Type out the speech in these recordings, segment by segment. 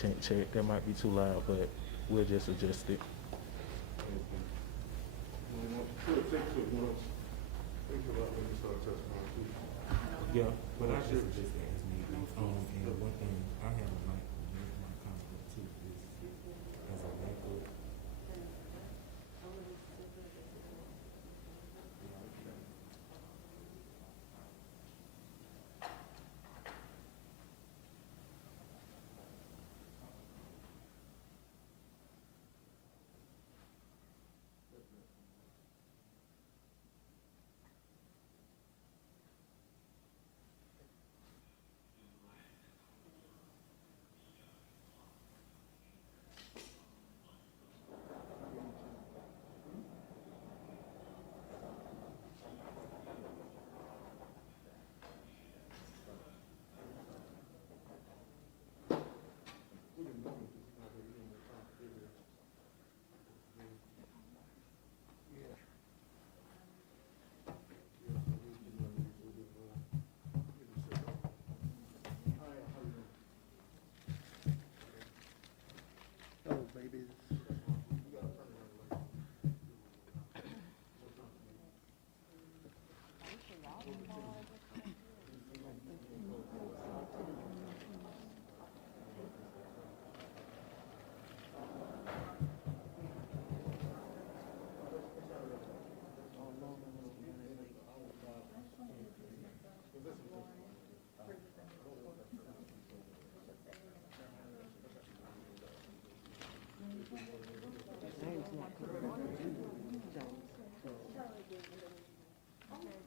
check. That might be too loud, but we'll just adjust it. Yeah, but I should just ask me. And one thing I have a mic my comment too is as a backup. Oh, babies.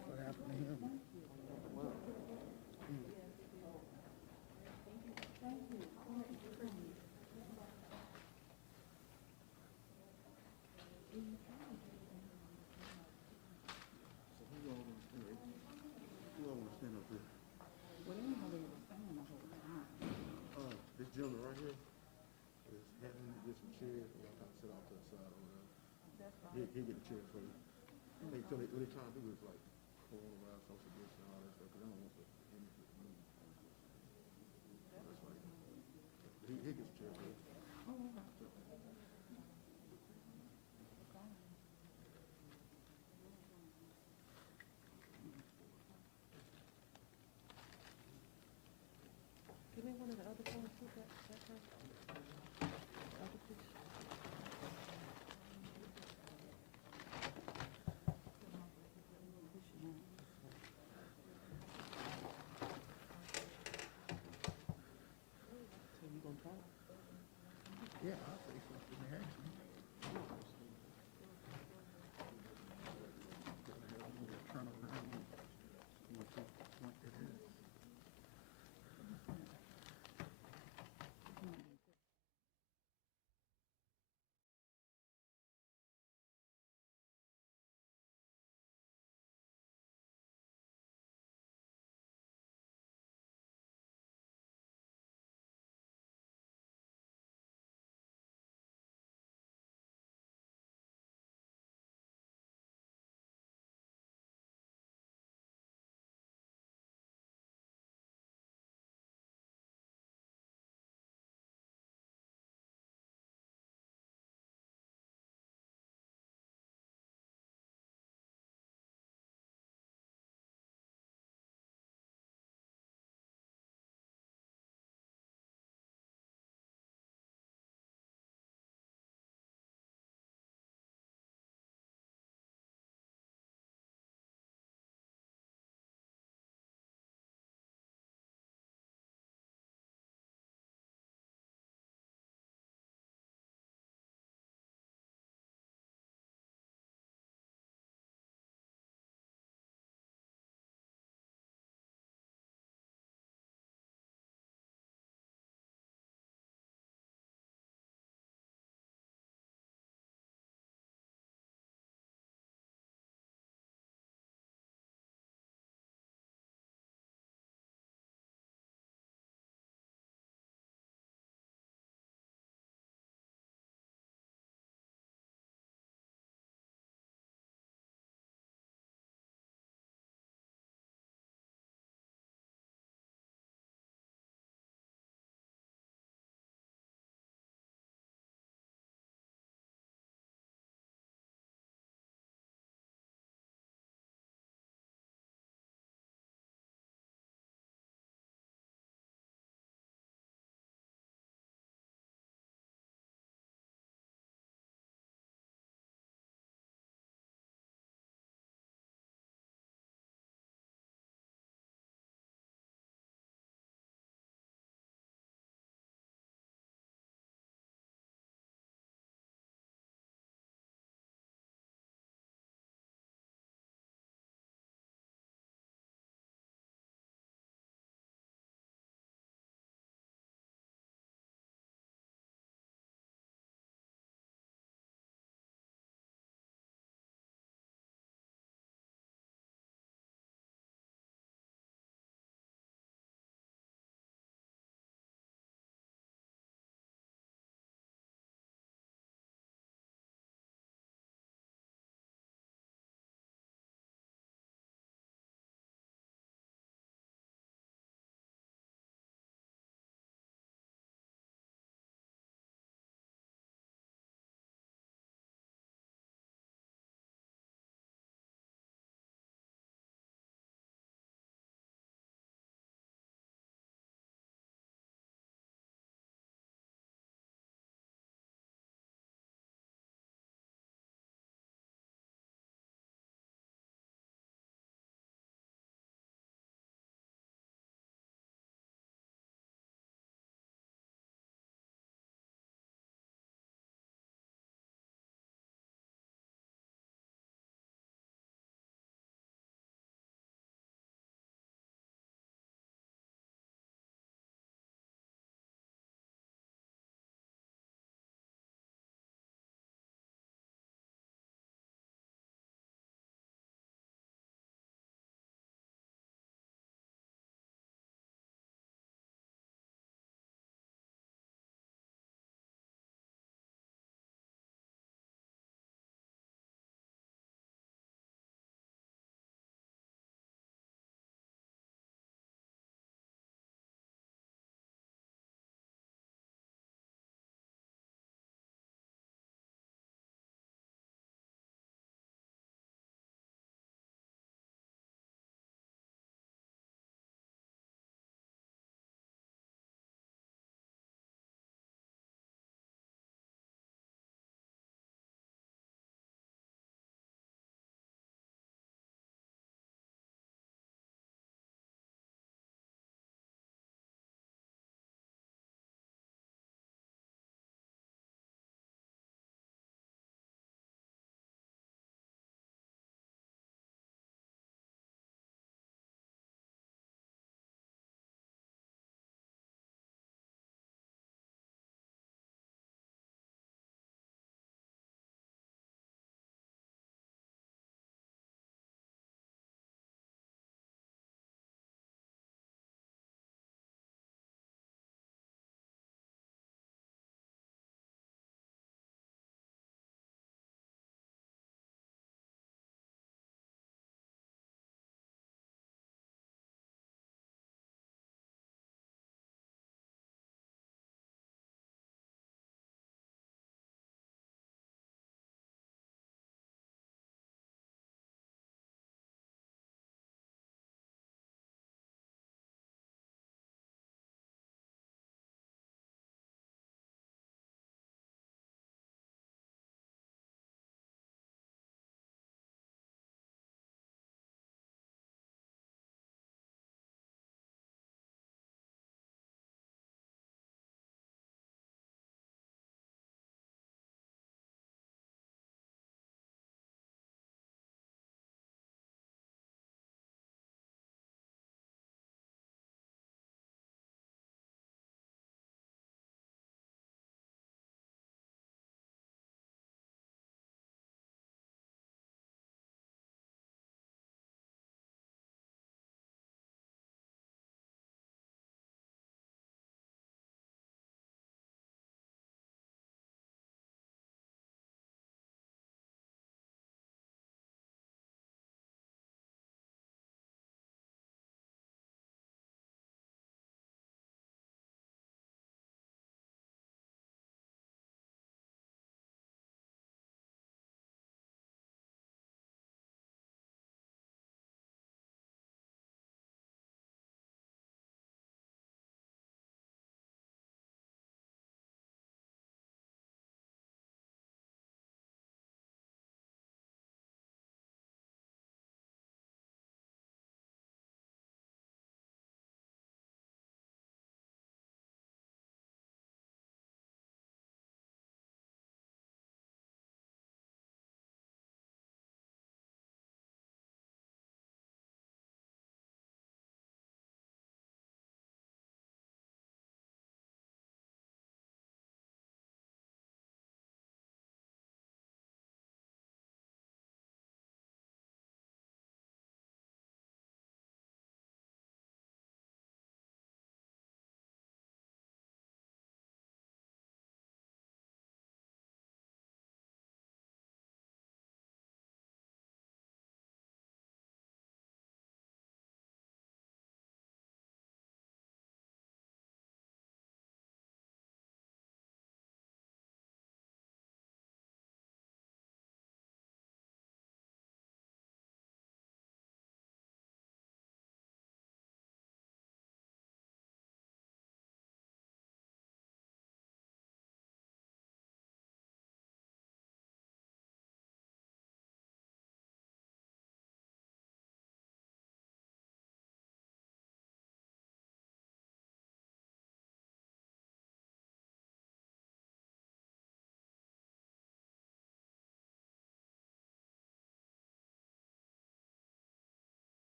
What happened to him? Who all want to stand up here? This gentleman right here is having to get some chairs, or I'll have to sit off to the side over there. He'll get the chairs for you. What they trying to do is like coronavirus, social distance, and all that stuff, because I don't want the image to move. That's right. He'll get the chairs for you. Give me one of the other phones, too, that person. Other picture.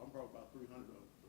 I'm probably about 300 of them, so.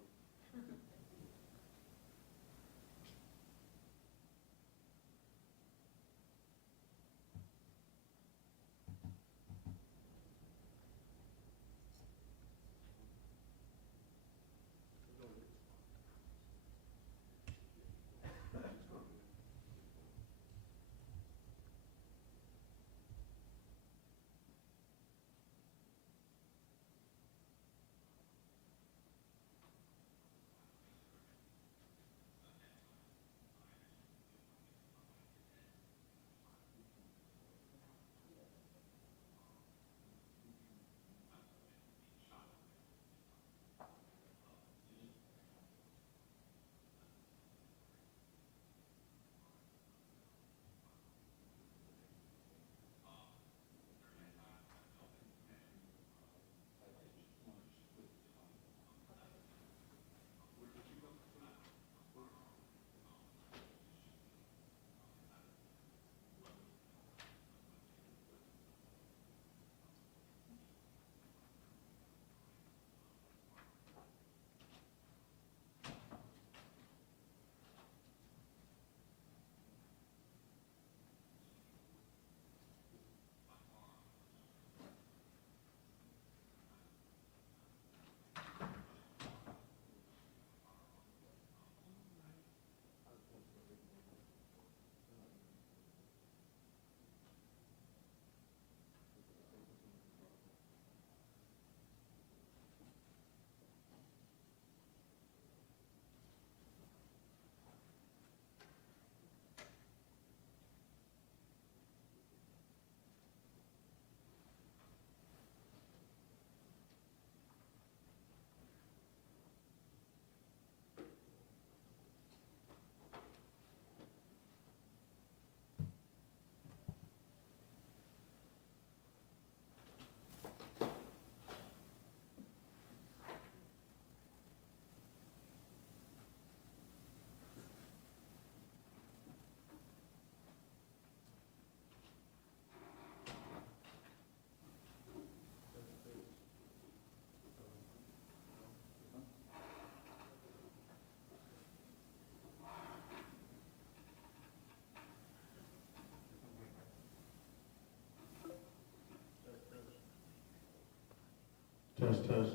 Test, test,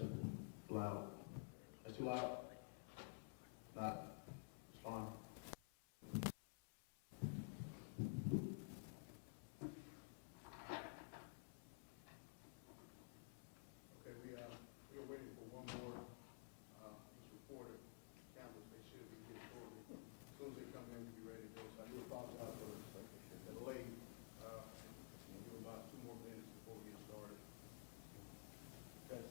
loud. That's too loud? Not, it's fine. Okay, we're waiting for one more, this reporter, cameras, they should be getting shortly. As soon as they come in, we'll be ready to go. So I do apologize for the delay. We'll give about 2 more minutes before we get started. Test.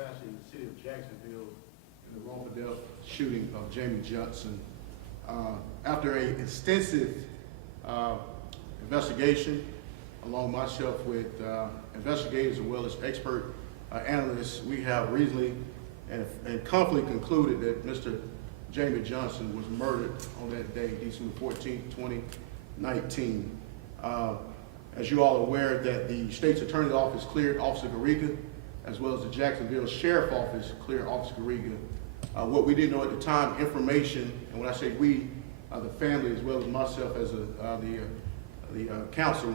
capacity in the city of Jacksonville in the wrongful death shooting of Jamee Johnson. After an extensive investigation, along myself with investigators as well as expert analysts, we have reasonably and confidently concluded that Mr. Jamee Johnson was murdered on that day, December 14, 2019. As you all are aware, that the state's attorney's office cleared Officer Garriga, as well as the Jacksonville Sheriff Office cleared Officer Garriga. What we didn't know at the time, information, and when I say we, the family as well as myself as the counsel,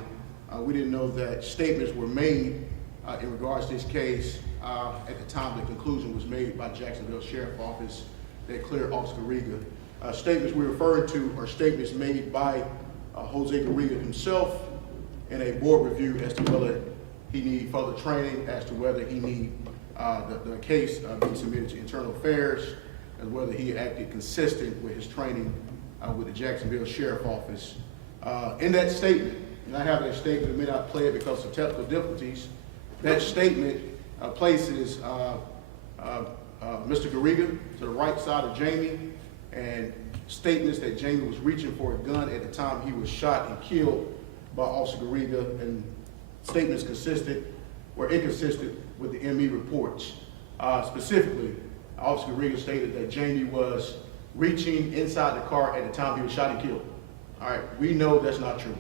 we didn't know that statements were made in regards to this case at the time the conclusion was made by Jacksonville Sheriff Office that cleared Officer Garriga. Statements we're referring to are statements made by Jose Garriga himself in a board review as to whether he need further training, as to whether he need the case be submitted to internal affairs, as whether he acted consistent with his training with the Jacksonville Sheriff Office. In that statement, and I have that statement, I may not play it because of technical difficulties, that statement places Mr. Garriga to the right side of Jamee, and statements that Jamee was reaching for a gun at the time he was shot and killed by Officer Garriga, and statements consistent or inconsistent with the ME reports. Specifically, Officer Garriga stated that Jamee was reaching inside the car at the time he was shot and killed. All right, we know that's not true.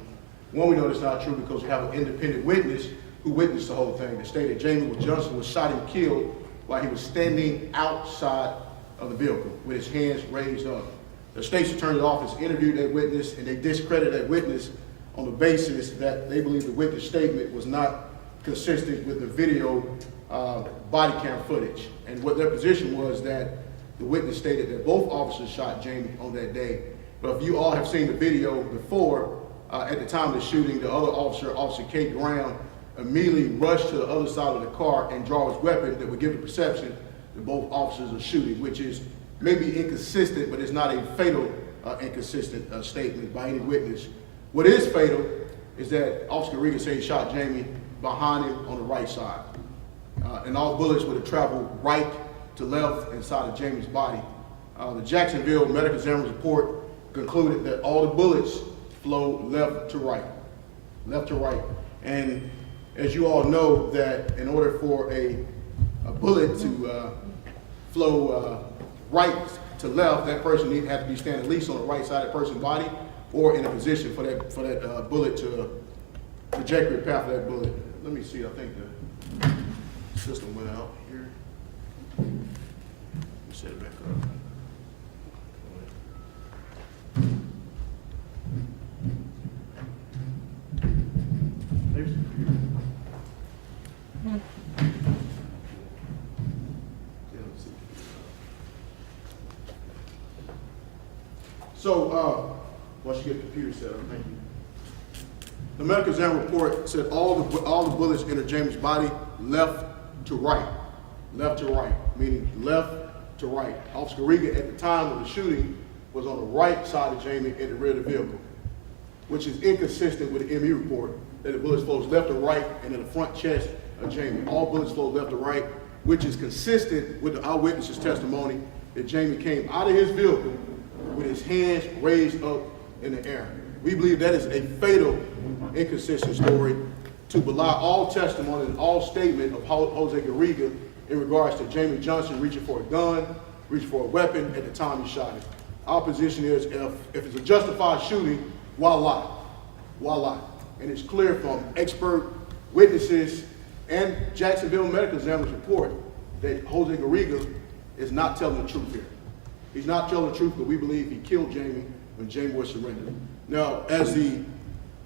One, we know that's not true because we have an independent witness who witnessed the whole thing that stated Jamee Johnson was shot and killed while he was standing outside of the vehicle with his hands raised up. The state's attorney's office interviewed that witness, and they discredited that witness on the basis that they believe the witness statement was not consistent with the video body cam footage. And what their position was that the witness stated that both officers shot Jamee on that day. But if you all have seen the video before, at the time of the shooting, the other officer, Officer Kate Brown, immediately rushed to the other side of the car and draw his weapon that would give the perception that both officers are shooting, which is maybe inconsistent, but it's not a fatal inconsistent statement by any witness. What is fatal is that Officer Garriga said he shot Jamee behind him on the right side. And all bullets would have traveled right to left inside of Jamee's body. The Jacksonville medical examiner's report concluded that all the bullets flowed left to right. And as you all know, that in order for a bullet to flow right to left, that person had to be standing at least on the right side of the person's body, or in a position for that bullet to trajectory path of that bullet. Let me see, I think the system went out here. Let me set it back up. There's the computer. So, once you get the computer set up, thank you. The medical exam report said all the bullets entered Jamee's body left to right, meaning left to right. Officer Garriga at the time of the shooting was on the right side of Jamee at the rear of the vehicle, which is inconsistent with the ME report that the bullets flows left to right and in the front chest of Jamee. All bullets flow left to right, which is consistent with the eyewitness's testimony that Jamee came out of his vehicle with his hands raised up in the air. We believe that is a fatal inconsistent story to belie all testimony and all statement of Jose Garriga in regards to Jamee Johnson reaching for a gun, reaching for a weapon at the time he shot him. Our position is if it's a justified shooting, why lie? Why lie? And it's clear from expert witnesses and Jacksonville medical examiner's report that Jose Garriga is not telling the truth here. He's not telling the truth, but we believe he killed Jamee when Jamee was surrendered. Now, as the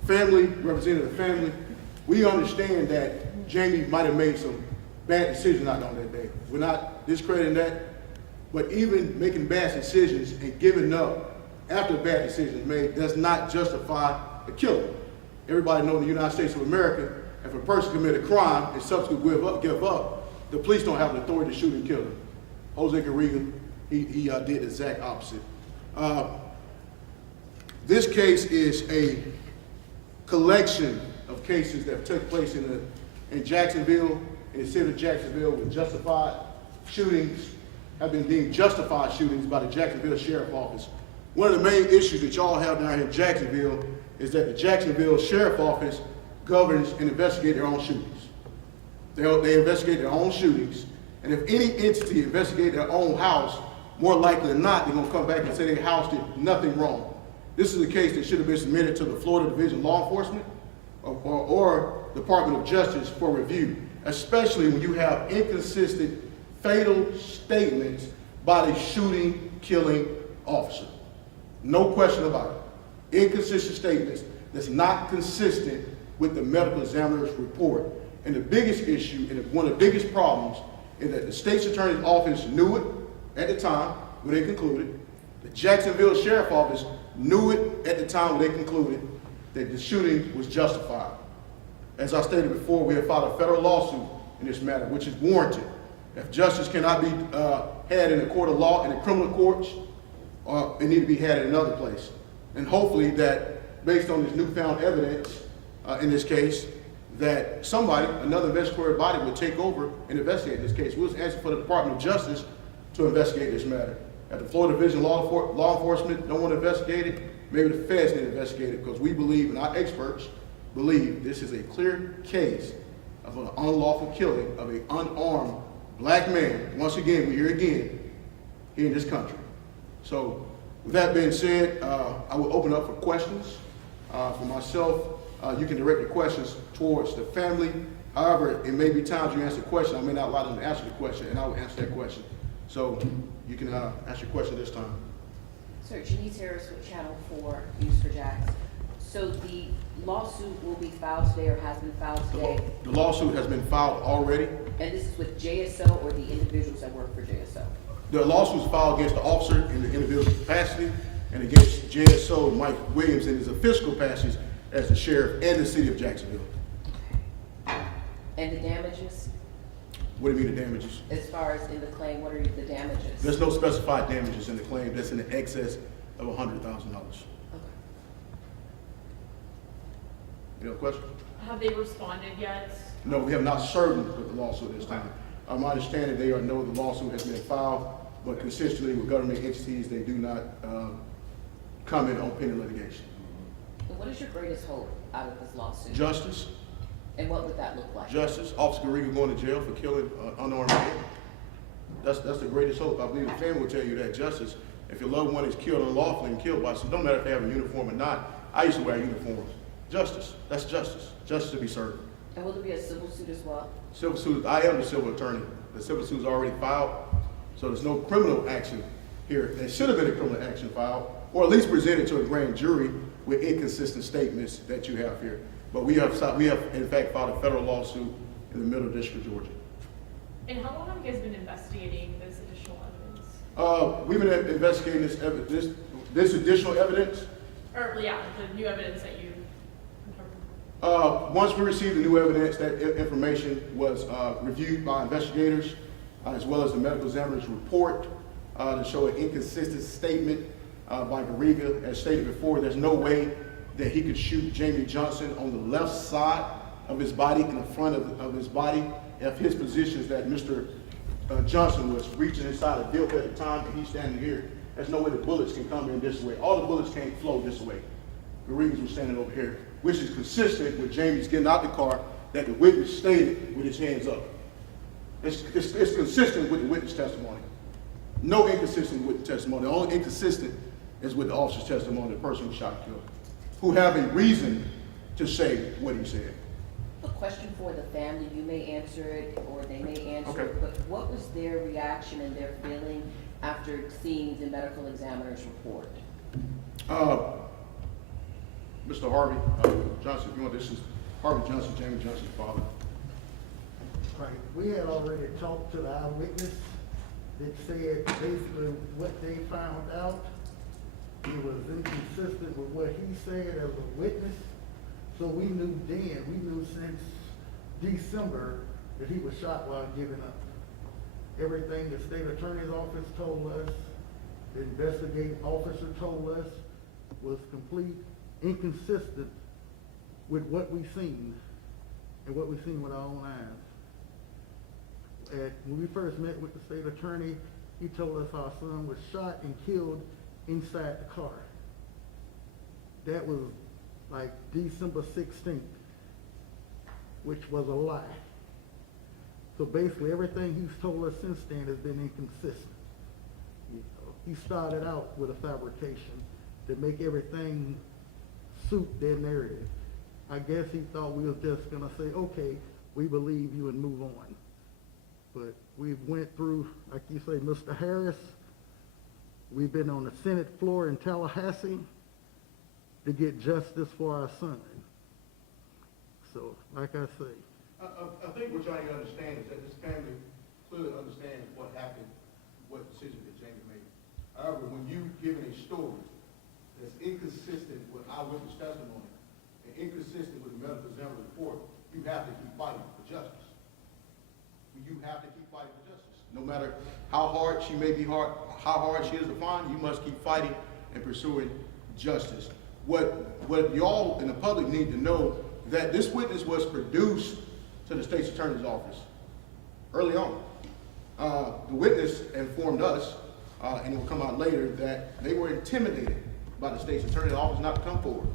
family, representative of the family, we understand that Jamee might have made some bad decisions out on that day. We're not discrediting that, but even making bad decisions and giving up after a bad decision is made does not justify a killing. Everybody knows in the United States of America, if a person commits a crime and subsequently give up, the police don't have the authority to shoot and kill him. Jose Garriga, he did the exact opposite. This case is a collection of cases that took place in Jacksonville, in the city of Jacksonville, with justified shootings have been deemed justified shootings by the Jacksonville Sheriff's Office. One of the main issues that y'all have down here in Jacksonville is that the Jacksonville Sheriff's Office governs and investigates their own shootings. They investigate their own shootings, and if any entity investigates their own house, more likely than not, they're gonna come back and say their house did nothing wrong. This is a case that should have been submitted to the Florida Division of Law Enforcement or Department of Justice for review, especially when you have inconsistent, fatal statements by the shooting, killing officer. No question about it. Inconsistent statements that's not consistent with the medical examiner's report. And the biggest issue, and one of the biggest problems, is that the state's attorney's office knew it at the time when they concluded. The Jacksonville Sheriff's Office knew it at the time when they concluded that the shooting was justified. As I stated before, we have filed a federal lawsuit in this matter, which is warranted. If justice cannot be had in the court of law, in the criminal courts, it needs to be had in another place. And hopefully that, based on this newfound evidence in this case, that somebody, another investigatory body, will take over and investigate this case. We was asking for the Department of Justice to investigate this matter. If the Florida Division of Law Enforcement don't want to investigate it, maybe the feds need to investigate it, because we believe, and our experts believe, this is a clear case of an unlawful killing of an unarmed black man. Once again, we're here again, here in this country. So, with that being said, I will open up for questions. For myself, you can direct your questions towards the family. However, it may be times you answer a question, I may not allow them to answer the question, and I will answer that question. So, you can ask your question this time. Sir, Janice Harris with Channel 4, News for Jacks. So the lawsuit will be filed today, or has been filed today? The lawsuit has been filed already. And this is with JSO or the individuals that work for JSO? The lawsuit was filed against the officer in the individual capacity and against JSO Mike Williams in his official capacity as the sheriff and the city of Jacksonville. And the damages? What do you mean the damages? As far as in the claim, what are the damages? There's no specified damages in the claim. That's in the excess of $100,000. Okay. Any other question? Have they responded yet? No, we have not served them with the lawsuit this time. My understanding, they know the lawsuit has been filed, but consistently with government entities, they do not comment on pending litigation. And what is your greatest hope out of this lawsuit? Justice. And what would that look like? Justice. Officer Garriga going to jail for killing unarmed man. That's the greatest hope. I believe the family will tell you that justice. If your loved one is killed unlawfully and killed by some, don't matter if they have a uniform or not. I used to wear uniforms. Justice. That's justice. Justice to be served. And will there be a civil suit as well? Civil suit. I am the civil attorney. The civil suit is already filed, so there's no criminal action here. There should have been a criminal action filed, or at least presented to a grand jury with inconsistent statements that you have here. But we have in fact filed a federal lawsuit in the Middle District of Georgia. And how long have you guys been investigating this additional evidence? We've been investigating this additional evidence. Or, yeah, the new evidence that you uncovered? Once we received the new evidence, that information was reviewed by investigators, as well as the medical examiner's report to show an inconsistent statement by Garriga. As stated before, there's no way that he could shoot Jamee Johnson on the left side of his body, in the front of his body, if his position is that Mr. Johnson was reaching inside a vehicle at the time and he's standing here. There's no way the bullets can come in this way. All the bullets can't flow this way. Garriga was standing over here, which is consistent with Jamie's getting out the car that the witness stated with his hands up. It's consistent with the witness testimony. No inconsistent with the testimony. The only inconsistent is with the officer's testimony, the person who shot and killed, who have a reason to say what he said. A question for the family, you may answer it or they may answer Okay. it, but what was their reaction and their feeling after seeing the medical examiner's report? Mr. Harvey Johnson, if you want, this is Harvey Johnson, Jamee Johnson's father. Right, we had already talked to the eyewitness that said basically what they found out, it was inconsistent with what he said as a witness. So we knew since December that he was shot while giving up. Everything the state attorney's office told us, the investigating officer told us, was complete inconsistent with what we seen and what we seen with our own eyes. when we first met with the state attorney, he told us our son was shot and killed inside the car. That was like December 16th, which was a lie. So basically everything he's told us since then has been inconsistent. You know, he started out with a fabrication to make everything suit their narrative. I guess he thought we was just gonna say, okay, we believe you and move on. But we went through, like you say, Mr. Harris. We've been on the Senate floor in Tallahassee to get justice for our son. So, like I say, I think what y'all need to understand is that this family clearly understands what happened, what decision that Jamie made. However, when you given a story that's inconsistent with eyewitness testimony and inconsistent with the medical examiner's report, you have to keep fighting for justice. You have to keep fighting for justice. No matter how hard she may be how hard she is to find, you must keep fighting and pursuing justice. What y'all in the public need to know that this witness was produced to the state's attorney's office early on. The witness informed us, and it will come out later, that they were intimidated by the state's attorney's office not to come forward.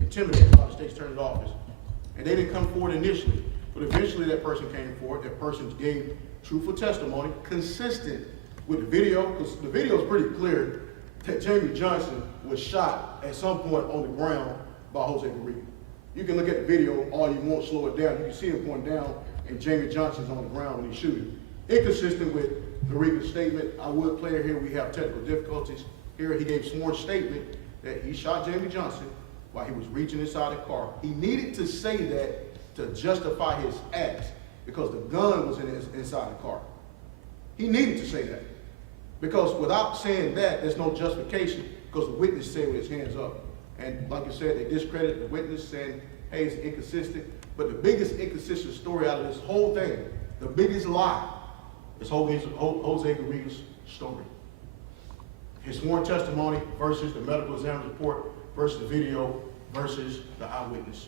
Intimidated by the state's attorney's office. And they didn't come forward initially, but eventually that person came forward. That person gave truthful testimony consistent with the video, because the video is pretty clear that Jamee Johnson was shot at some point on the ground by Jose Garriga. You can look at the video all you want, slow it down. You can see him going down, and Jamee Johnson's on the ground when he's shooting. Inconsistent with Garriga's statement. I would play it here. We have technical difficulties. Here he gave sworn statement that he shot Jamee Johnson while he was reaching inside the car. He needed to say that to justify his acts because the gun was inside the car. He needed to say that because without saying that, there's no justification because the witness said with his hands up. And like I said, they discredited the witness saying, hey, it's inconsistent. But the biggest inconsistent story out of this whole thing, the biggest lie, is Jose Garriga's story. His sworn testimony versus the medical examiner's report versus the video versus the eyewitness.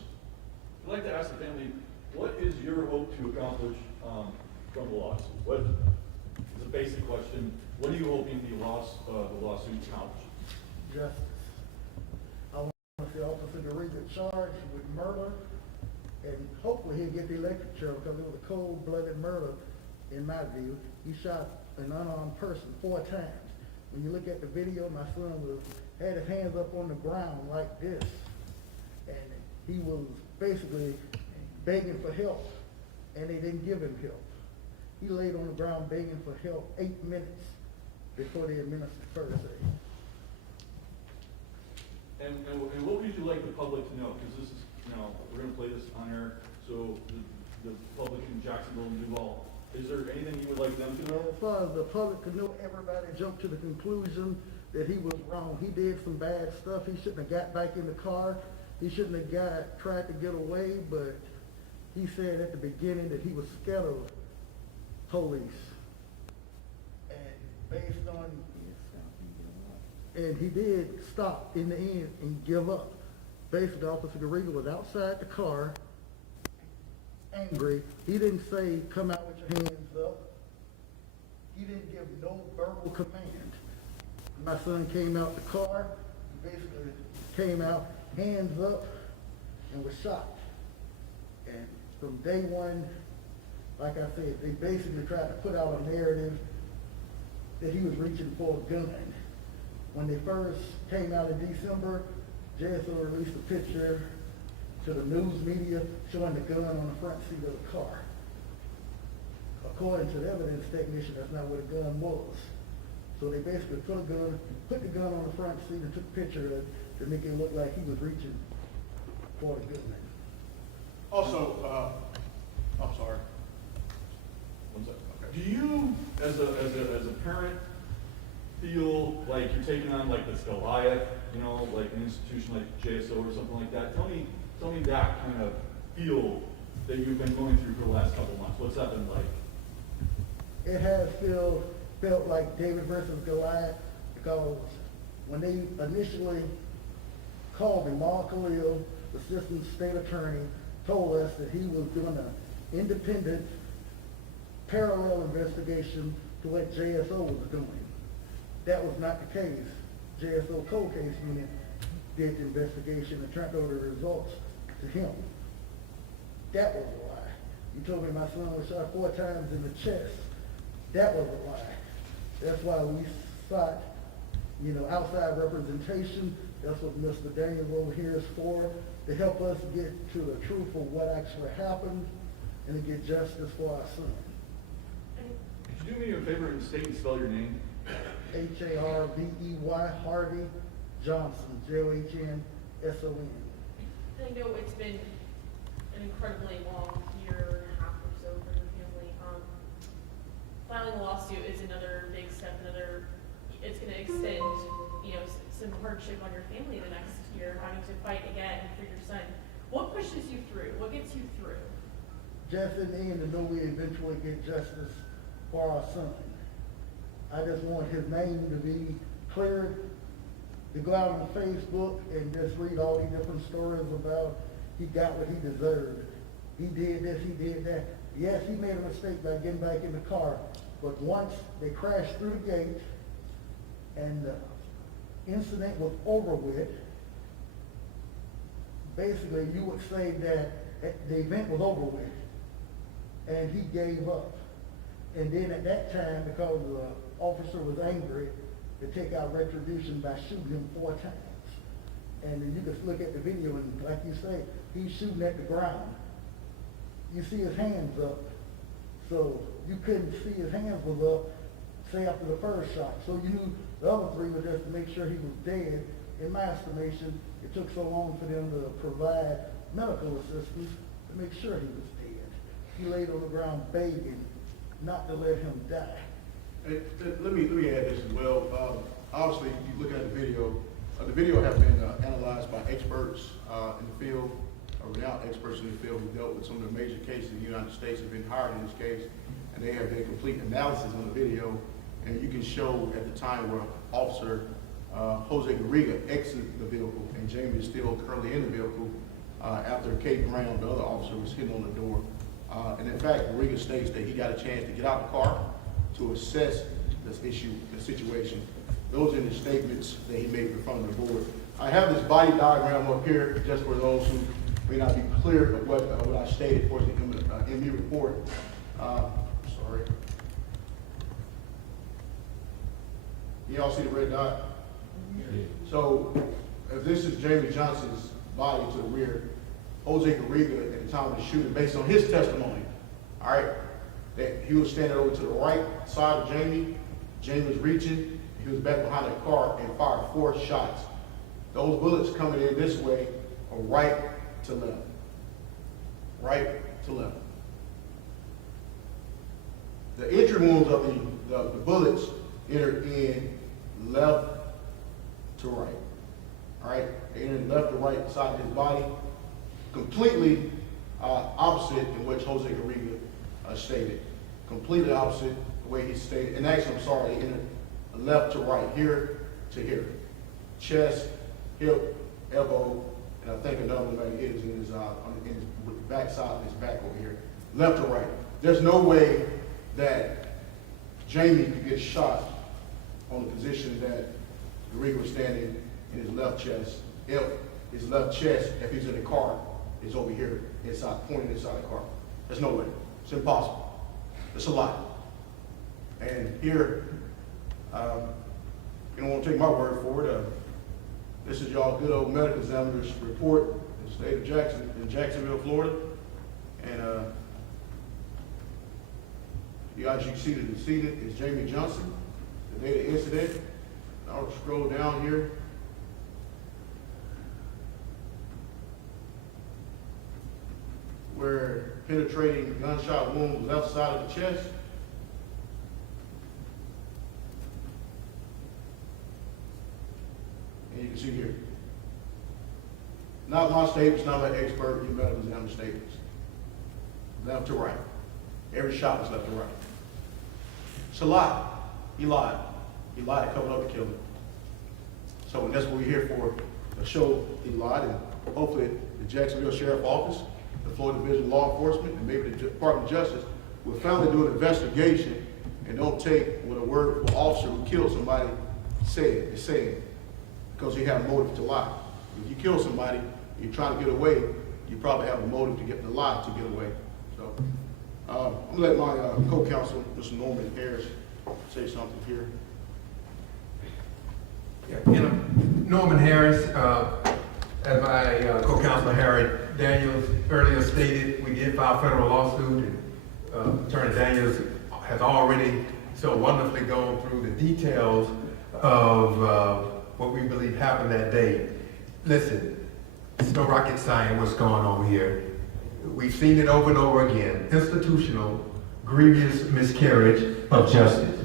I'd like to ask the family, what is your hope to accomplish from the lawsuit? What is a basic question? What are you hoping the lawsuit accomplishes? justice. I want to see Officer Garriga charged with murder, and hopefully he'll get the electric chair because it was a cold-blooded murder, in my view. He shot an unarmed person 4 times. When you look at the video, my son had his hands up on the ground like this, and he was basically begging for help, and they didn't give him help. He laid on the ground begging for help 8 minutes before they administered first aid. And what would you like the public to know? Because this is, we're going to play this on air, so the public in Jacksonville and Duval, is there anything you would like them to know? As far as the public could know, everybody jumped to the conclusion that he was wrong. He did some bad stuff. He shouldn't have got back in the car. He shouldn't have tried to get away, but he said at the beginning that he was scared of police. And based on, and he did stop in the end and give up. Basically, Officer Garriga was outside the car, angry. He didn't say, come out with your hands up. He didn't give no verbal command. My son came out the car, basically came out, hands up, and was shot. And from day one, like I said, they basically tried to put out a narrative that he was reaching for a gun. When they first came out in December, JSO released a picture to the news media showing the gun on the front seat of the car. According to the evidence technician, that's not what a gun was. So they basically put the gun on the front seat and took a picture of it to make it look like he was reaching for the gun. Also, I'm sorry. One second. Okay. Do you, as a parent, feel like you're taking on like this Goliath, like an institution like JSO or something like that? Tell me that kind of feel that you've been going through for the last couple months. What's that been like? It has felt like David versus Goliath, because when they initially called me, Mark Khalil, the assistant state attorney, told us that he was doing an independent parallel investigation to what JSO was doing. That was not the case. JSO cold case unit did the investigation and turned over the results to him. That was a lie. You told me my son was shot 4 times in the chest. That was a lie. That's why we sought, outside representation. That's what Mr. Daniels over here is for, to help us get to the truth of what actually happened and to get justice for our son. Could you do me a favor and state and spell your name? Harvey Hardy Johnson, Johnson. I know it's been an incredibly long year and a half or so for your family. Filing a lawsuit is another big step, it's gonna extend, some hardship on your family the next year, having to fight again for your son. What pushes you through? What gets you through? Just in the end, to know we eventually get justice for our son. I just want his name to be cleared, to go out on Facebook and just read all these different stories about he got what he deserved. He did this, he did that. Yes, he made a mistake by getting back in the car, but once they crashed through the gate and the incident was over with, basically you would say that the event was over with and he gave up. And then at that time, because the officer was angry, to take out retribution by shooting him 4 times. And then you can look at the video and like you say, he's shooting at the ground. You see his hands up. So you couldn't see his hands was up, say after the first shot. So you knew the other 3 were just to make sure he was dead. In my estimation, it took so long for them to provide medical assistance to make sure he was dead. He laid on the ground begging not to let him die. Hey, let me add this as well. Obviously, you look at the video has been analyzed by experts in the field, renowned experts in the field who dealt with some of the major cases in the United States, have been hired in this case, and they have done complete analysis on the video, and you can show at the time where Officer Jose Garriga exited the vehicle, and Jamie is still currently in the vehicle after Kate Brown, the other officer, was hitting on the door. And in fact, Garriga states that he got a chance to get out the car to assess this issue, the situation. Those are the statements that he made in front of the board. I have this body diagram up here just for those who may not be clear of what I stated for the ME report. Sorry. Y'all see the red dot? Yeah. So if this is Jamee Johnson's body to the rear, Jose Garriga at the time of the shooting, based on his testimony, all right, that he was standing over to the right side of Jamie. Jamie was reaching. He was back behind the car and fired 4 shots. Those bullets coming in this way are right to left. Right to left. The entry wounds of the bullets entered in left to right. All right, they entered left to right side of his body, completely opposite in which Jose Garriga stated. Completely opposite the way he stated. And actually, I'm sorry, they entered left to right, here to here. Chest, hip, elbow, and I think another one maybe is in his back side, his back over here. Left to right. There's no way that Jamie could get shot on the position that Garriga was standing in his left chest. If his left chest, if he's in the car, is over here, inside, pointing inside the car. There's no way. It's impossible. It's a lie. And here, you don't want to take my word for it. This is y'all good old medical examiner's report in the state of Jacksonville, Florida. And as you can see, the decedent is Jamee Johnson. The day of the incident, I'll scroll down here. Where penetrating gunshot wound was left side of the chest. And you can see here. Not my statements, not my expert, your medical examiner statements. Left to right. Every shot was left to right. It's a lie. He lied. He lied to cover up the killing. So that's what we're here for, to show he lied, and hopefully the Jacksonville Sheriff Office, the Florida Division of Law Enforcement, and maybe the Department of Justice with family do an investigation and don't take what a word for officer who killed somebody is saying, because you have a motive to lie. If you kill somebody, you're trying to get away, you probably have a motive to get the lie to get away. So I'm gonna let my co-counsel, Mr. Norman Harris, say something here. Yeah, you know, Norman Harris, as my co-counsel Harry Daniels earlier stated, we did file a federal lawsuit, and Attorney Daniels has already so wonderfully gone through the details of what we believe happened that day. Listen, it's no rocket science what's going on here. We've seen it over and over again. Institutional, grievous miscarriage of justice.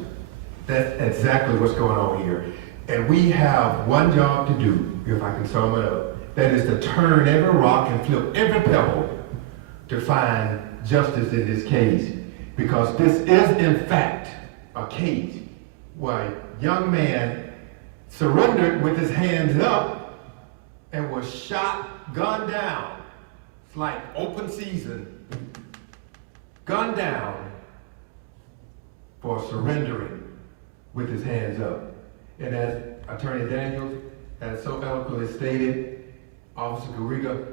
That's exactly what's going on here. And we have one job to do, if I can sum it up. That is to turn every rock and flip every pebble to find justice in this case. Because this is, in fact, a case where a young man surrendered with his hands up and was shot, gunned down. It's like open season. Gunned down for surrendering with his hands up. And as Attorney Daniels has so eloquently stated, Officer Garriga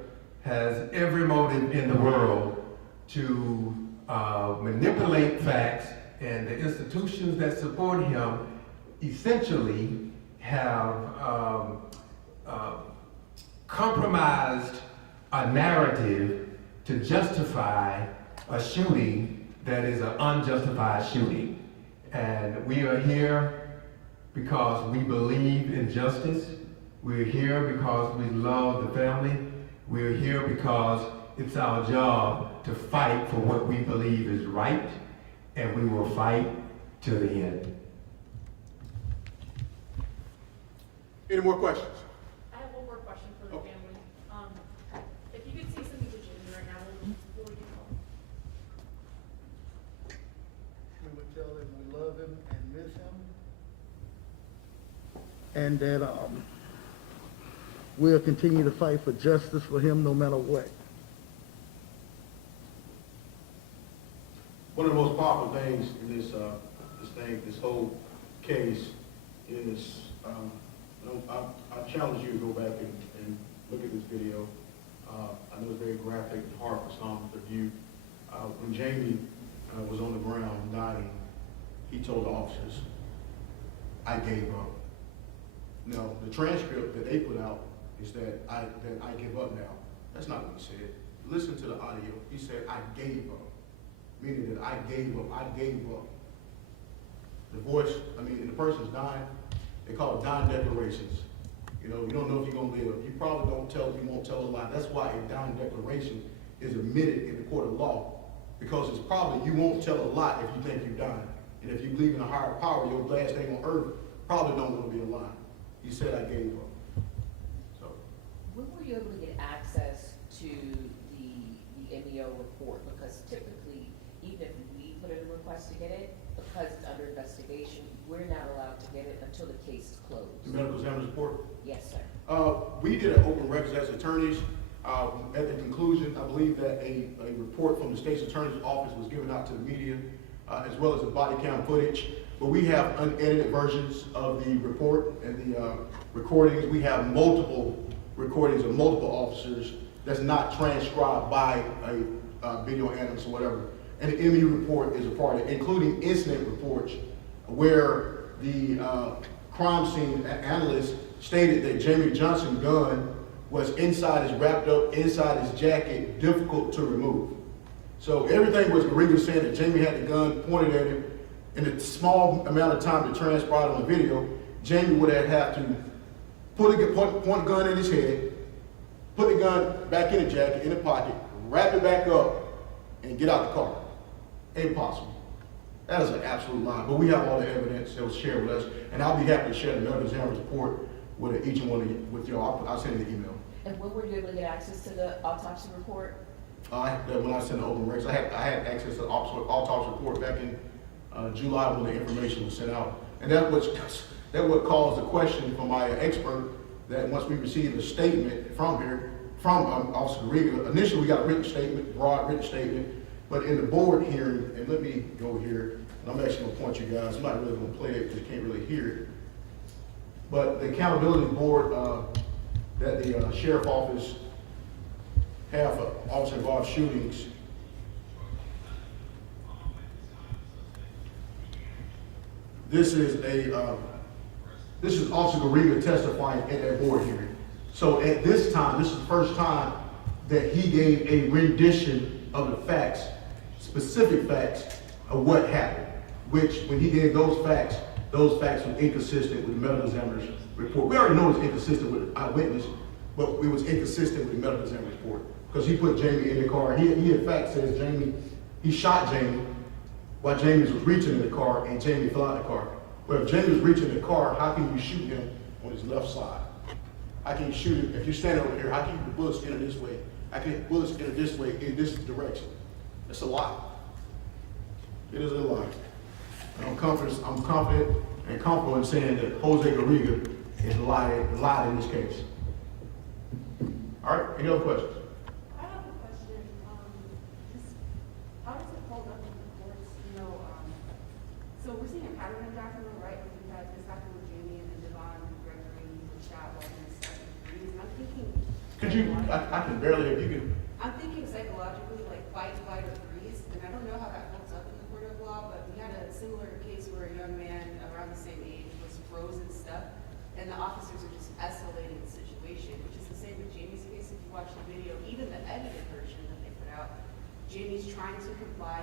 has every motive in the world to manipulate facts, and the institutions that support him essentially have compromised a narrative to justify a shooting that is an unjustified shooting. And we are here because we believe in justice. We're here because we love the family. We're here because it's our job to fight for what we believe is right, and we will fight to the end. Any more questions? I have one more question for the family. If you could say something to Jamie right now, what would you tell him? We would tell him we love him and miss him. And that we'll continue to fight for justice for him no matter what. One of the most powerful things in this whole case is, I challenge you to go back and look at this video. I know it's very graphic and hard for some to view. When Jamie was on the ground dying, he told the officers, "I gave up." Now, the transcript that they put out is that I give up now. That's not what he said. Listen to the audio. He said, "I gave up," meaning that I gave up. I gave up. The voice, and the person's dying, they call it dying declarations. You don't know if you're going to live. You probably you won't tell a lie. That's why a dying declaration is admitted in the court of law, because it's probably you won't tell a lie if you think you're dying. And if you believe in a higher power, your last name on earth probably don't want to be a lie. He said, "I gave up." So, When were you able to get access to the MEO report? Because typically, even if we put in a request to get it, because it's under investigation, we're not allowed to get it until the case is closed. the medical examiner's report. Yes, sir. We did an open records as attorneys. At the conclusion, I believe that a report from the state's attorney's office was given out to the media, as well as the body cam footage. But we have unedited versions of the report and the recordings. We have multiple recordings of multiple officers that's not transcribed by a video analyst or whatever. And the ME report is a part of it, including incident reports where the crime scene analyst stated that Jamee Johnson gun was wrapped up inside his jacket, difficult to remove. So everything was Garriga saying that Jamie had the gun pointed at him. In a small amount of time to transpire on the video, Jamie would have had to point the gun in his head, put the gun back in the jacket, in the pocket, wrap it back up, and get out the car. Impossible. That is an absolute lie. But we have all the evidence that was shared with us, and I'll be happy to share the medical examiner's report with each one of you, with y'all. I'll send you the email. And when were you able to get access to the autopsy report? When I sent the open records, I had access to the autopsy report back in July when the information was sent out. And that what caused the question from my expert, that once we received a statement from Officer Garriga, initially we got a written statement, broad written statement, But in the board hearing, and let me go here, and I'm actually gonna point you guys, I'm not really gonna play it because you can't really hear it. But the accountability board, that the sheriff office have for officer involved shootings. This is Officer Garriga testifying at that board hearing. So at this time, this is the first time that he gave a rendition of the facts, specific facts of what happened, which when he gave those facts were inconsistent with the medical examiner's report. We already know it's inconsistent with the eyewitness, but it was inconsistent with the medical examiner's report because he put Jamie in the car. He in fact says he shot Jamie while Jamie was reaching in the car and Jamie fell out of the car. But if Jamie was reaching in the car, how can you shoot him on his left side? How can you shoot him, if you're standing over here, how can the bullets enter this way? How can the bullets enter this way in this direction? It's a lie. It is a lie. And I'm confident and comfortable in saying that Jose Garriga is lied in this case. All right, any other questions? I have a question, how does it hold up in the courts, so we're seeing a pattern in Jacksonville, right? We've had this happen with Jamie and then Devon and Gregory were shot while in the second degrees, and I'm thinking. Could you, I can barely, if you can. I'm thinking psychologically, like fight, flight, or freeze, and I don't know how that holds up in the court of law, but we had a similar case where a young man around the same age was frozen stuck, and the officers are just escalating the situation, which is the same with Jamie's case. If you watch the video, even the edited version that they put out, Jamie's trying to comply,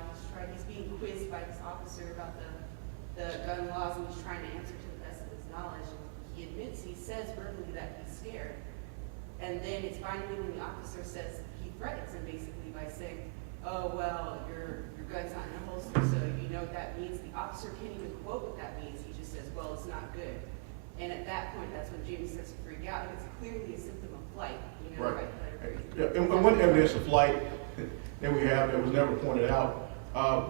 he's being quizzed by this officer about the gun laws, and he's trying to answer to the best of his knowledge. He admits, he says verbally that he's scared. And then it's finally when the officer says, he threatens him basically by saying, oh, well, your gun's not in a holster, so you know what that means. The officer can't even quote what that means. He just says, well, it's not good. And at that point, that's when Jamie starts to freak out. And it's clearly a symptom of flight, Right. fight, flight, or freeze. Yeah, and one evidence of flight that we have that was never pointed out,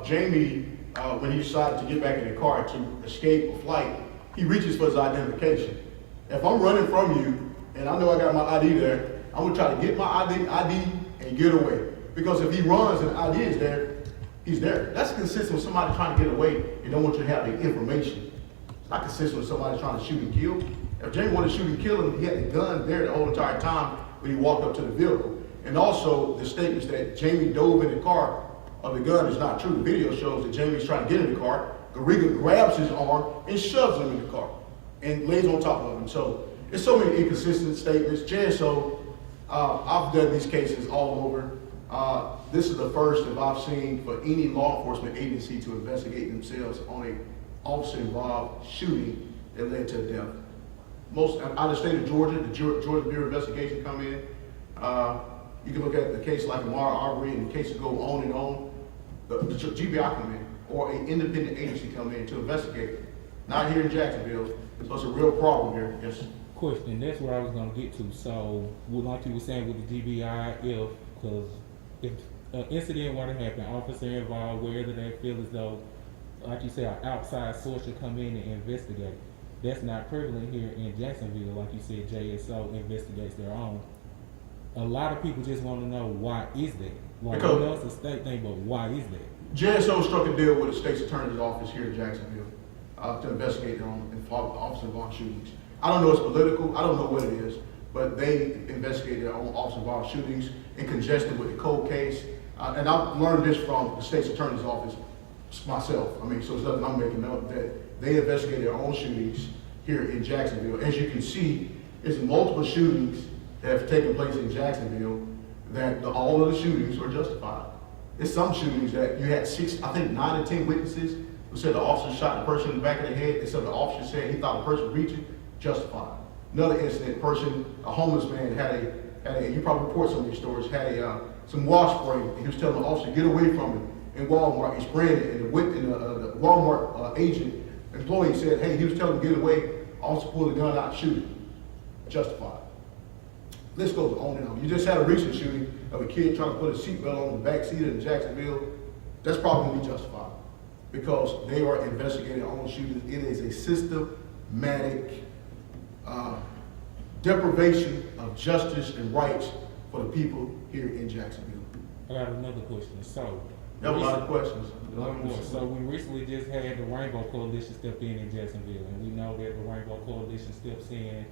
Jamie, when he decided to get back in the car to escape a flight, he reaches for his identification. If I'm running from you, and I know I got my ID there, I'm gonna try to get my ID and get away. Because if he runs and the ID is there, he's there. That's consistent with somebody trying to get away and don't want you to have the information. It's not consistent with somebody trying to shoot and kill. If Jamie wanted to shoot and kill him, he had the gun there the whole entire time when he walked up to the vehicle. And also, the statements that Jamie dove in the car of the gun is not true. The video shows that Jamie's trying to get in the car. Garriga grabs his arm and shoves him in the car and lays on top of him. So there's so many inconsistent statements. JSO, I've done these cases all over. This is the first that I've seen for any law enforcement agency to investigate themselves on a officer-involved shooting that led to a death. Most out of the state of Georgia, the Georgia Bureau of Investigation come in. You can look at the case like Amara Arbery, and the cases go on and on. The GBI come in, or an independent agency come in to investigate. Not here in Jacksonville, so it's a real problem here. Yes. Question, that's where I was gonna get to. So, like you were saying with the GBI, if an incident were to happen, officer involved, wherever they feel as though, like you said, an outside source should come in and investigate. That's not prevalent here in Jacksonville. Like you said, JSO investigates their own. A lot of people just want to know, why is that? Like, I know it's a state thing, but why is that? JSO struck a deal with the state's attorney's office here in Jacksonville to investigate their own officer-involved shootings. I don't know it's political, I don't know what it is, but they investigate their own officer-involved shootings in conjunction with the cold case. And I've learned this from the state's attorney's office myself. I mean, so it's nothing I'm making up, that they investigate their own shootings here in Jacksonville. As you can see, there's multiple shootings that have taken place in Jacksonville that all of the shootings are justified. There's some shootings that you had 9 or 10 witnesses who said the officer shot the person in the back of the head. They said the officer said he thought the person was reaching, justified. Another incident, a homeless man had a you probably report some of these stories, had some wash spray, and he was telling the officer, get away from him. In Walmart, he sprayed it, and the Walmart agent employee said, hey, he was telling him to get away, officer pulled the gun out and shoot him. Justified. List goes on and on. You just had a recent shooting of a kid trying to put a seatbelt on the back seat in Jacksonville. That's probably going to be justified because they are investigating their own shootings. It is a systematic deprivation of justice and rights for the people here in Jacksonville. I got another question. So, There were a lot of questions. One more. So we recently just had the Rainbow Coalition step in Jacksonville, and we know that the Rainbow Coalition steps in,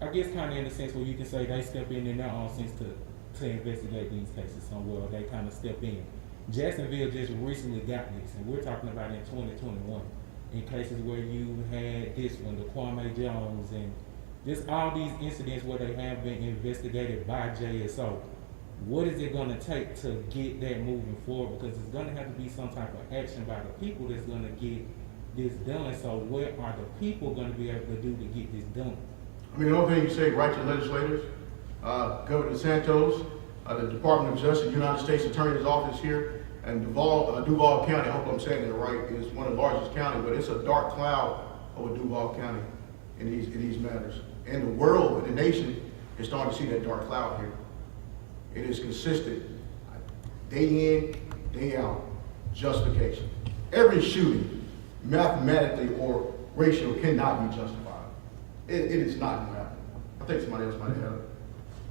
I guess kind of in the sense where you can say they step in their own sense to investigate these cases somewhere, they kind of step in. Jacksonville just recently got this, and we're talking about in 2021, in cases where you had this one, the Kwame Jones, and just all these incidents where they have been investigated by JSO. What is it gonna take to get that moving forward? Because it's gonna have to be some type of action by the people that's gonna get this done. So what are the people gonna be able to do to get this done? I mean, the only thing you say, write your legislators, Governor DeSantos, the Department of Justice, United States Attorney's Office here, and Duval County, I hope I'm saying it right, is one of the largest counties, but it's a dark cloud over Duval County in these matters. And the world, the nation, is starting to see that dark cloud here. It is consistent, day in, day out, justification. Every shooting, mathematically or racial, cannot be justified. It is not gonna happen. I think somebody else might have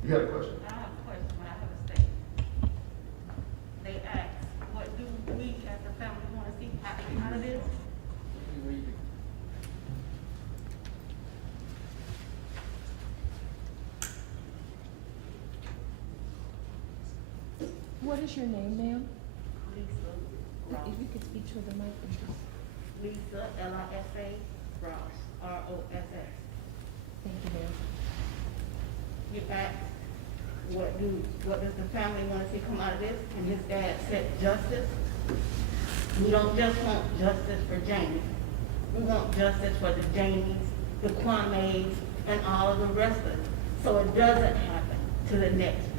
you had a question? I have a question, but I have a statement. They asked, what do we as a family want to see happen out of this? What is your name, ma'am? Lisa Ross. If you could speak to the mic, please. Lisa, Lisa Ross, R-O-S-S. Thank you, ma'am. You asked, what does the family want to see come out of this? And his dad said justice. We don't just want justice for Jamie. We want justice for the Jamies, the Kwames, and all of the rest of it. So it doesn't happen to the next person.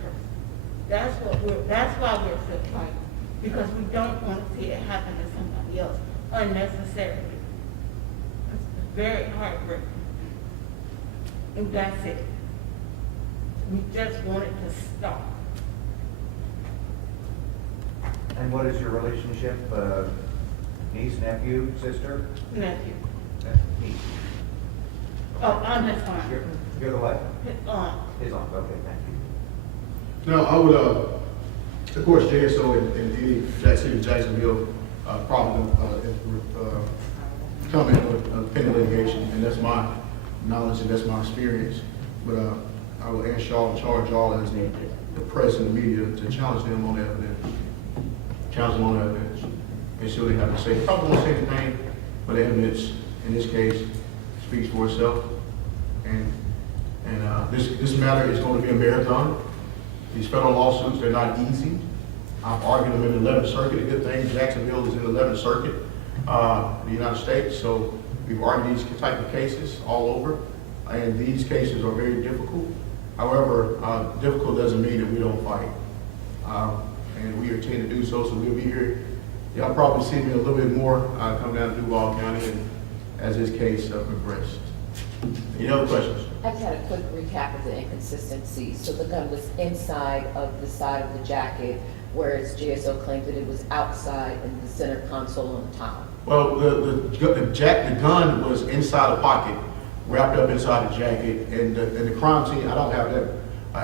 That's why we're still fighting. Because we don't want to see it happen to somebody else unnecessarily. It's very heartbreaking. And that's it. We just want it to stop. And what is your relationship, niece, nephew, sister? Nephew. Niece. Oh, I'm just fine. You're the what? His aunt. His aunt, okay, thank you. Now, I would, of course, JSO and any City of Jacksonville probably comment on pending litigation, and that's my knowledge and that's my experience. But I will ask y'all and charge y'all as the press and the media to challenge them on the evidence. Challenge them on the evidence. And see what they have to say. Probably won't say anything, but the evidence in this case speaks for itself. And this matter is going to be a marathon. These federal lawsuits, they're not easy. I've argued them in the 11th Circuit. A good thing, Jacksonville is in the 11th Circuit, the United States. So we've argued these type of cases all over. And these cases are very difficult. However, difficult doesn't mean that we don't fight. And we intend to do so, so we'll be here. Y'all probably see me a little bit more come down to Duval County and as this case progressed. Any other questions? I just had a quick recap of the inconsistencies. So the gun was inside of the side of the jacket, whereas GSO claimed that it was outside in the center console on the top. Well, the gun was inside a pocket, wrapped up inside the jacket, and the crime scene, I don't have that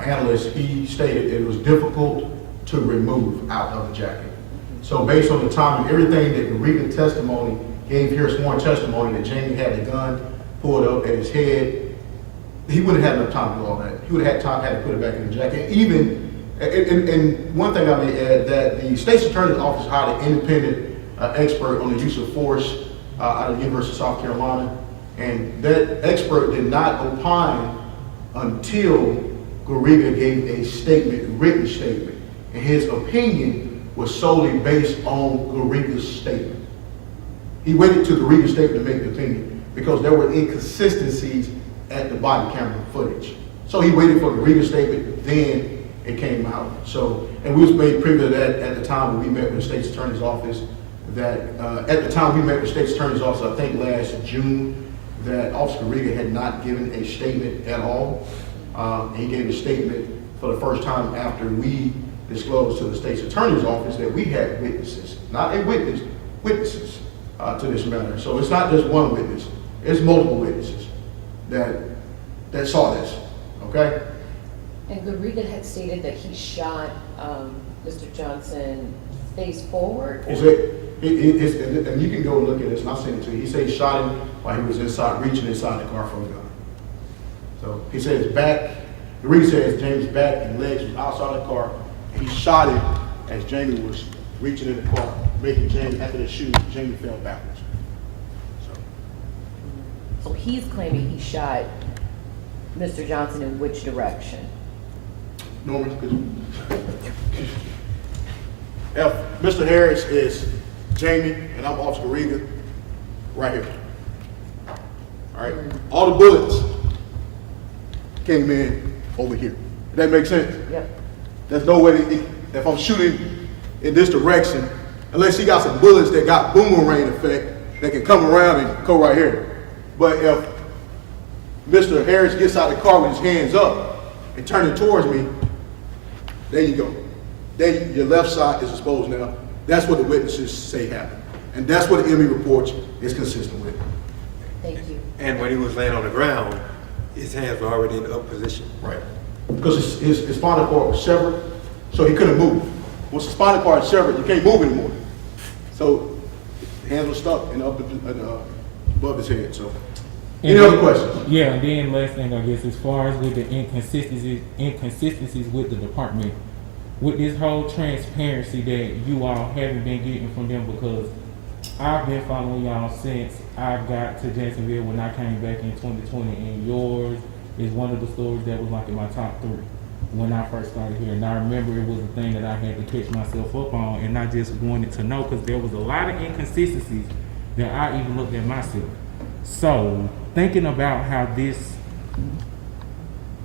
analyst, he stated it was difficult to remove out of the jacket. So based on the time and everything that the written testimony gave here, sworn testimony that Jamie had the gun pulled up at his head, he wouldn't have enough time to do all that. He would have had to put it back in the jacket. Even, and one thing I may add, that the state's attorney's office hired an independent expert on the use of force out of the University of South Carolina. And that expert did not opine until Garriga gave a statement, written statement. And his opinion was solely based on Garriga's statement. He waited till Garriga's statement to make the opinion because there were inconsistencies at the body camera footage. So he waited for Garriga's statement, then it came out. So, and we was made privy to that at the time when we met with the state's attorney's office, that at the time we met with the state's attorney's office, I think last June, that Officer Garriga had not given a statement at all. He gave a statement for the first time after we disclosed to the state's attorney's office that we had witnesses, not a witness, witnesses to this matter. So it's not just one witness, it's multiple witnesses that saw this, okay? And Garriga had stated that he shot Mr. Johnson face forward? He said, and you can go look at this, and I'll send it to you. He said he shot him while he was reaching inside the car for a gun. So he said his back, the reason says Jamie's back and legs was outside the car, and he shot him as Jamie was reaching in the car, making Jamie, after the shoot, Jamie fell backwards. So he's claiming he shot Mr. Johnson in which direction? Norman, if Mr. Harris is Jamie and I'm Officer Garriga, right here. All right, all the bullets came in over here. Does that make sense? Yep. There's no way that if I'm shooting in this direction, unless he got some bullets that got boomerang effect, that can come around and go right here. But if Mr. Harris gets out of the car with his hands up and turning towards me, there you go. Then your left side is exposed now. That's what the witnesses say happened. And that's what the ME report is consistent with. Thank you. And when he was laying on the ground, his hands were already in the up position. Right. Because his spinal cord was severed, so he couldn't move. Once the spinal cord is severed, you can't move anymore. So his hands were stuck in above his head. So any other questions? Yeah, and then last thing I guess, as far as with the inconsistencies with the department, with this whole transparency that you all haven't been getting from them, because I've been following y'all since I got to Jacksonville when I came back in 2020, and yours is one of the stories that was like in my top 3 when I first started here. And I remember it was a thing that I had to catch myself up on, and I just wanted to know because there was a lot of inconsistencies that I even looked at myself. So thinking about how this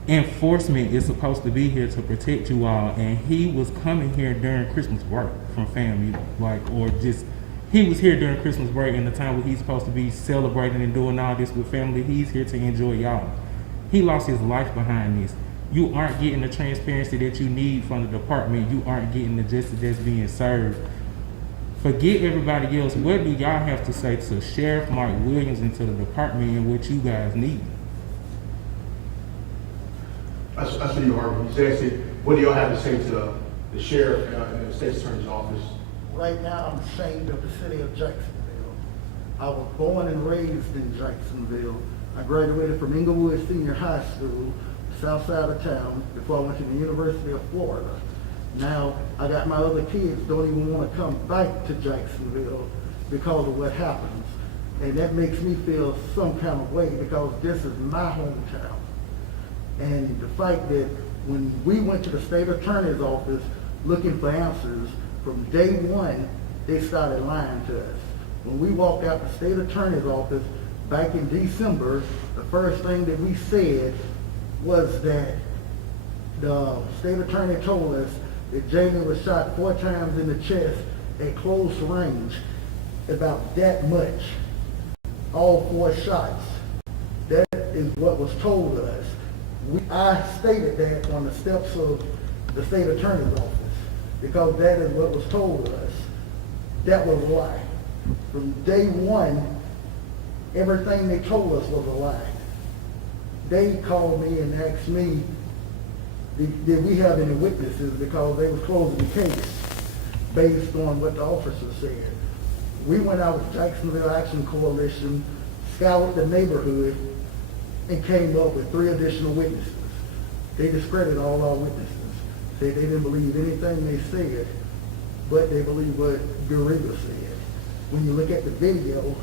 enforcement is supposed to be here to protect you all, and he was coming here during Christmas break from family, he was here during Christmas break in the time where he's supposed to be celebrating and doing all this with family. He's here to enjoy y'all. He lost his life behind this. You aren't getting the transparency that you need from the department. You aren't getting the justice that's being served. Forget everybody else. What do y'all have to say to Sheriff Mark Williams and to the department and what you guys need? I see you, Harvey. You said, what do y'all have to say to the sheriff and the state attorney's office? Right now, I'm ashamed of the city of Jacksonville. I was born and raised in Jacksonville. I graduated from Inglewood Senior High School, south side of town, before I went to the University of Florida. Now, I got my other kids don't even want to come back to Jacksonville because of what happens. And that makes me feel some kind of way because this is my hometown. And the fact that when we went to the state attorney's office looking for answers, from day one, they started lying to us. When we walked out the state attorney's office back in December, the first thing that we said was that the state attorney told us that Jamie was shot 4 times in the chest at close range, about that much, all 4 shots. That is what was told to us. I stated that on the steps of the state attorney's office because that is what was told to us. That was a lie. From day one, everything they told us was a lie. They called me and asked me, did we have any witnesses, because they was closing the case based on what the officer said. We went out with Jacksonville Action Coalition, scoured the neighborhood, and came up with 3 additional witnesses. They discredited all our witnesses, said they didn't believe anything they said, but they believed what Garriga said. When you look at the video,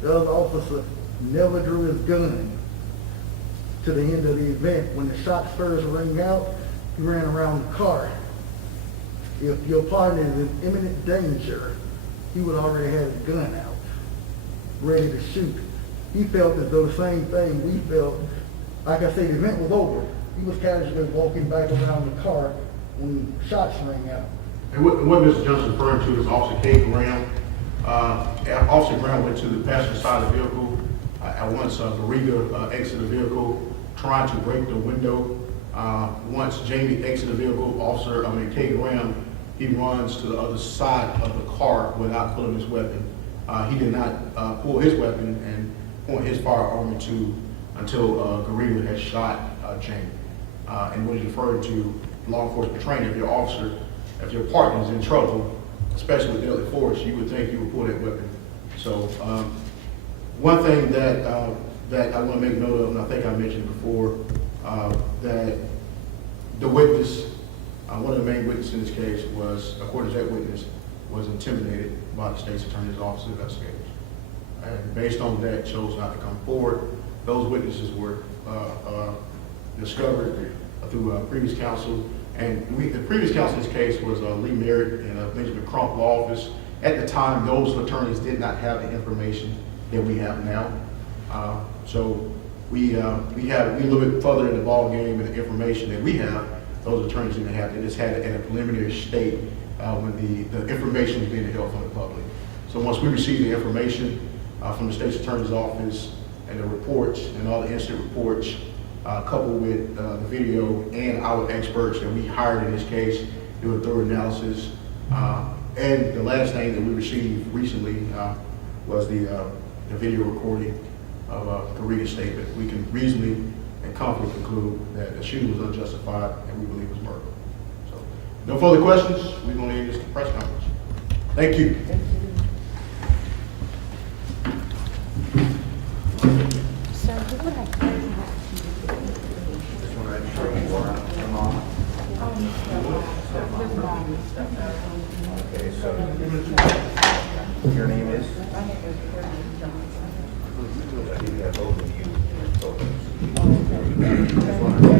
the other officer never drew his gun to the end of the event. When the shots first rang out, he ran around the car. If your partner is in imminent danger, he would already have his gun out, ready to shoot. He felt as though the same thing we felt. Like I said, the event was over. He was casually walking back around the car when shots rang out. And what Mr. Johnson is referring to is Officer Kate Graham. Officer Graham went to the passenger side of the vehicle. At once, Garriga exited the vehicle, trying to break the window. Once Jamie exited the vehicle, Kate Graham, he runs to the other side of the car without pulling his weapon. He did not pull his weapon and point his firearm until Garriga had shot Jamie. And when he's referring to law enforcement training, if your partner is in trouble, especially with deadly force, you would think you would pull that weapon. So, one thing that I want to make note of, and I think I mentioned before, that the witness, one of the main witnesses in this case was, according to that witness, was intimidated by the state's attorney's office investigators. And based on that, chose not to come forward. Those witnesses were discovered through previous counsel. And the previous counsel in this case was Lee Merritt in Benjamin Crump law office. At the time, those attorneys did not have the information that we have now. So we a little bit further in the ball game and the information that we have, those attorneys didn't have. They just had it in a preliminary state when the information was being held from the public. So once we received the information from the state's attorney's office and the reports and all the incident reports, coupled with the video and our experts that we hired in this case, do a thorough analysis. And the last thing that we received recently was the video recording of Karita's statement. We can reasonably and confidently conclude that the shooting was unjustified and we believe it was murder. So, no further questions. We're going to end this press conference. Thank you. Okay, so your name is? I think we have both of you photos. Just wanna